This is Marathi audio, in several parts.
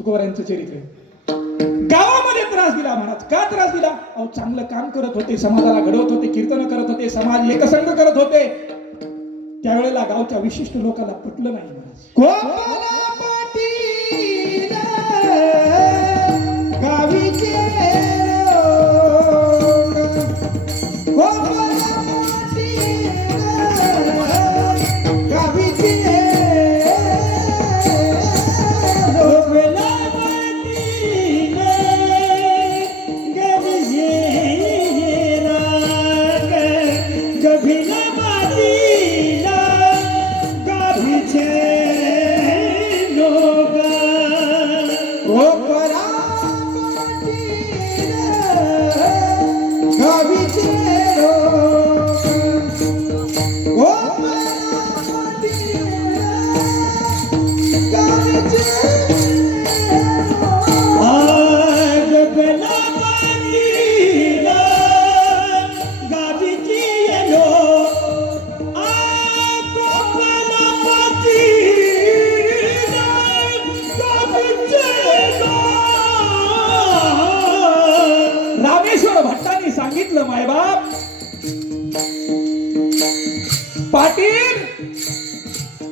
तुकोबारायांचं चरित्र गावामध्ये त्रास दिला महाराज. का त्रास दिला? अहो चांगलं काम करत होते समाजाला घडवत होते कीर्तन करत होते समाज एकसंग करत होते. त्यावेळेला गावच्या विशिष्ट लोकांना पटलं नाही महाराज. पाटील.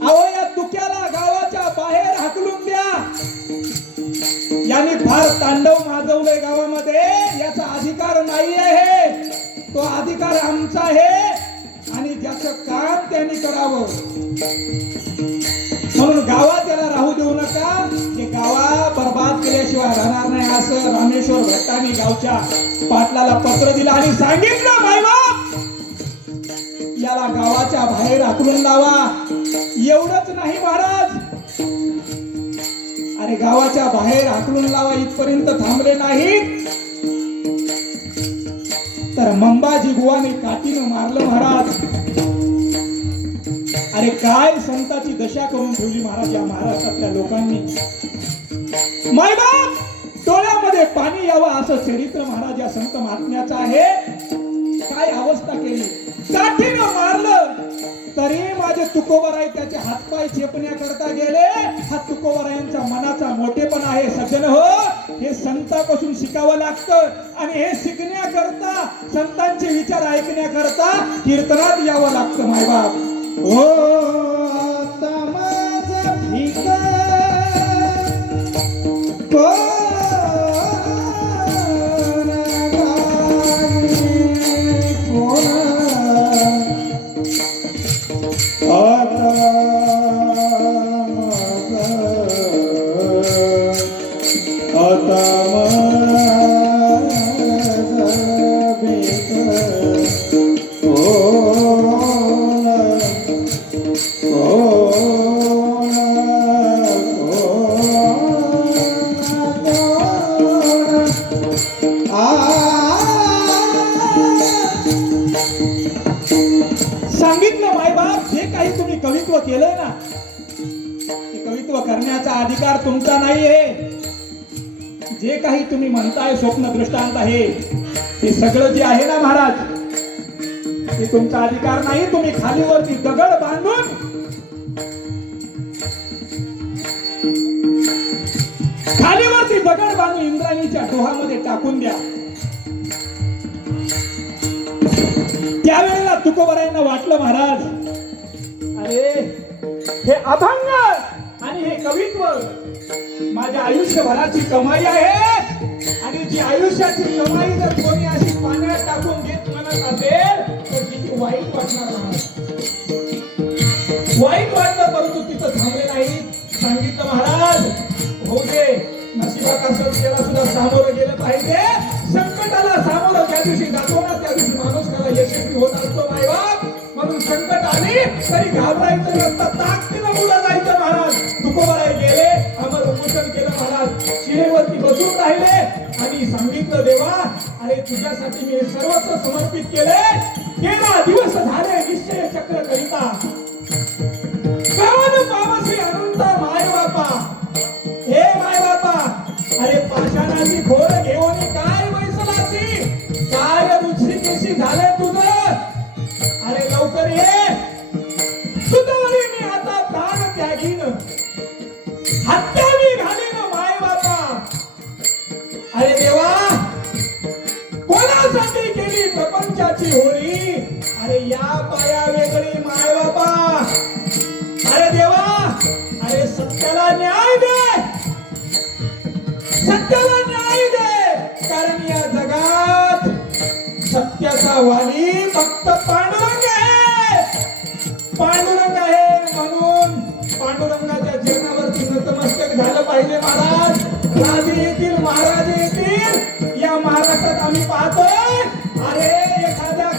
अहो या तुक्याला गावाच्या बाहेर हाकलून द्या. यांनी फार तांडव माजवलंय गावामध्ये. याचा अधिकार नाही आहे तो अधिकार आमचा आहे आणि ज्याचं काम त्यांनी करावं. म्हणून गावात त्याला राहू देऊ नका. की गावा बर्बाद केल्याशिवाय राहणार नाही असं रामेश्वर भट्टांनी गावच्या पाटलाला पत्र दिलं आणि सांगितलं. गावाच्या बाहेर आकलून लावा. एवढंच नाही महाराज. अरे गावाच्या बाहेर आकलून लावा इथपर्यंत थांबले नाहीत. तर मंबाजी गुवाने काठीनं मारलं महाराज. अरे काय संताची दशा करून ठेवली महाराज या महाराष्ट्रातल्या लोकांनी? मायबाप डोळ्यामध्ये पाणी यावं असं चरित्र महाराज या संत महात्म्याचं आहे. काय अवस्था केली? काठीनं मारलं तरी माझे तुकोबराय त्याचे हातपाय झेपण्याकरता गेले. हा तुकोबरायांच्या मनाचा मोठेपण आहे सज्जन हो. हे संतापासून शिकावं लागतं आणि हे शिकण्याकरता संतांचे विचार ऐकण्याकरता कीर्तनात यावं लागतं मायबाप. ओ सांगितलं मायबाप जे काही तुम्ही कवित्व केलंय ना ते कवित्व करण्याचा अधिकार तुमचा नाहीये. जे काही तुम्ही म्हणताय स्वप्न दृष्टांत आहे हे सगळं जे आहे ना महाराज ते तुमचा अधिकार नाही. तुम्ही खालीवरती दगड बांधून खालीवरती दगड बांधून इंद्राणीच्या डोहामध्ये टाकून द्या. त्यावेळेला तुकोबरायांना वाटलं महाराज अरे हे अभंग! आणि हे कवित्व माझ्या आयुष्यभराची कमाई आहे. आणि जी आयुष्याची कमाई जर कोणी अशी पाण्यात टाकून घेत म्हणत असेल तर किती वाईट वाटणार वाईट वाटलं परंतु तिथं थांबले नाही. सांगितलं महाराज हो दे. नशिबात त्याला सुद्धा सामोरं गेलं पाहिजे. संकटाला सामोरं त्या दिवशी जातो ना त्या दिवशी माणूस त्याला यशस्वी होत असतो मायबाप म्हणून संकट आली तरी घाबरायचं नसतं. ताकदीनं पुढे जायचं महाराज. तुकोबराय गेले अमर उपोषण केलं महाराज शिळेवरती बसून राहिले. आणि सांगितलं देवा अरे तुझ्यासाठी मी हे सर्वस्व समर्पित केले तेरा दिवस झाले निश्चय चक्र करिता. कवन पावसी अनंत माय बापा. हे माय बापा अरे पाषाणाची खोड घेऊन काय बैसलाची काय दुसरी कशी झाले तुझं? अरे लवकर ये. तुझवरी मी आता प्राण त्यागीन. हत्या मी घालीन माय बापा अरे देवा कोणासाठी केली प्रपंचाची होळी? अरे या पाया वेगळी माय बाबा अरे देवा अरे सत्याला न्याय दे. सत्याला न्याय दे. कारण या जगात सत्याचा वाली राजे येतील महाराज येतील. या महाराष्ट्रात आम्ही पाहतोय. अरे एखाद्या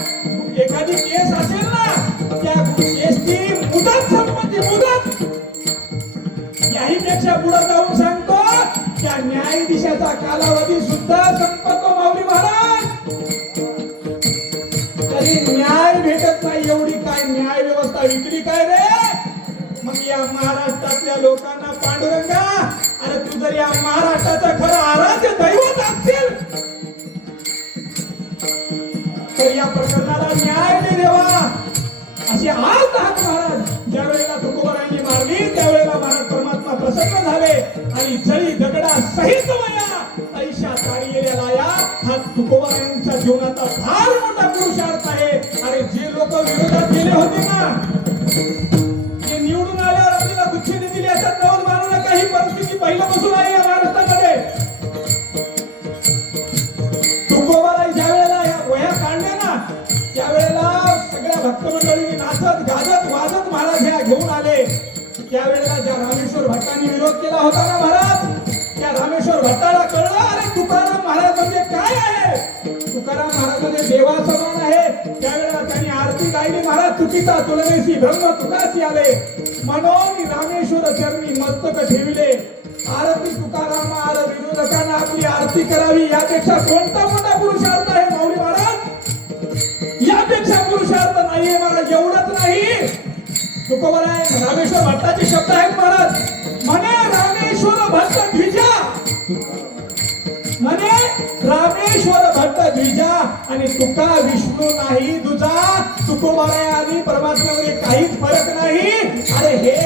एखादी केस असेल ना त्या केसची मुदत संपत्ती मुदत. याही पेक्षा पुढे जाऊन सांगतो त्या न्यायाधीशाचा कालावधी सुद्धा संपतो माऊली महाराज. तरी न्याय भेटत नाही एवढी काय न्याय व्यवस्था विकली काय रे? मग या महाराष्ट्रातल्या लोकांना जर या महाराष्ट्राचं खरं आराध्य दैवत असतील. तर या प्रकरणाला न्याय दे देवा. असे आज दहाक महाराज. ज्या वेळेला तुकोबारांनी मारली त्यावेळेला महाराज परमात्मा प्रसन्न झाले आणि जळी दगडा सहित वया ऐशा तारियेला या हा तुकोबारांच्या जीवनाचा फार मोठा पुरुषार्थ आहे. आणि जे लोक विरोधात गेले होते ना भक्तमंडळी नाचत गाजत वाजत महाराज ह्या घेऊन आले. त्यावेळेला ज्या रामेश्वर भट्टांनी विरोध केला होता ना महाराज? त्या रामेश्वर भट्टाला कळलं अरे तुकाराम महाराज म्हणजे काय आहे? तुकाराम महाराज म्हणजे देवा समान आहे. त्यावेळेला त्यांनी आरती गायली महाराज चुकीचा तुलनेशी ब्रह्म तुकाशी आले. म्हणून रामेश्वर चरणी मस्तक ठेविले. आरती तुकाराम आर विरोधकांना आपली आरती करावी यापेक्षा कोणता मोठा पुरुषार्थ आहे माऊली महाराज? यापेक्षा नाहीये महाराज एवढंच नाही. तुकोबर आहे रामेश्वर भट्टाचे शब्द आहेत महाराज. म्हणे रामेश्वर भट्ट द्विजा. म्हणे रामेश्वर भट्ट द्विजा आणि तुका विष्णू नाही दुजा. तुकोबाराय आणि परमात्म्यामध्ये काहीच फरक नाही. अरे हे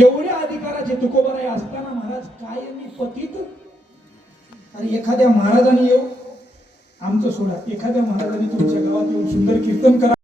एवढ्या अधिकाराचे तुकोबाराय असताना महाराज काय मी पतित. आणि एखाद्या महाराजांनी येऊ आमचं सोडा. एखाद्या महाराजांनी तुमच्या गावात येऊन सुंदर कीर्तन करा.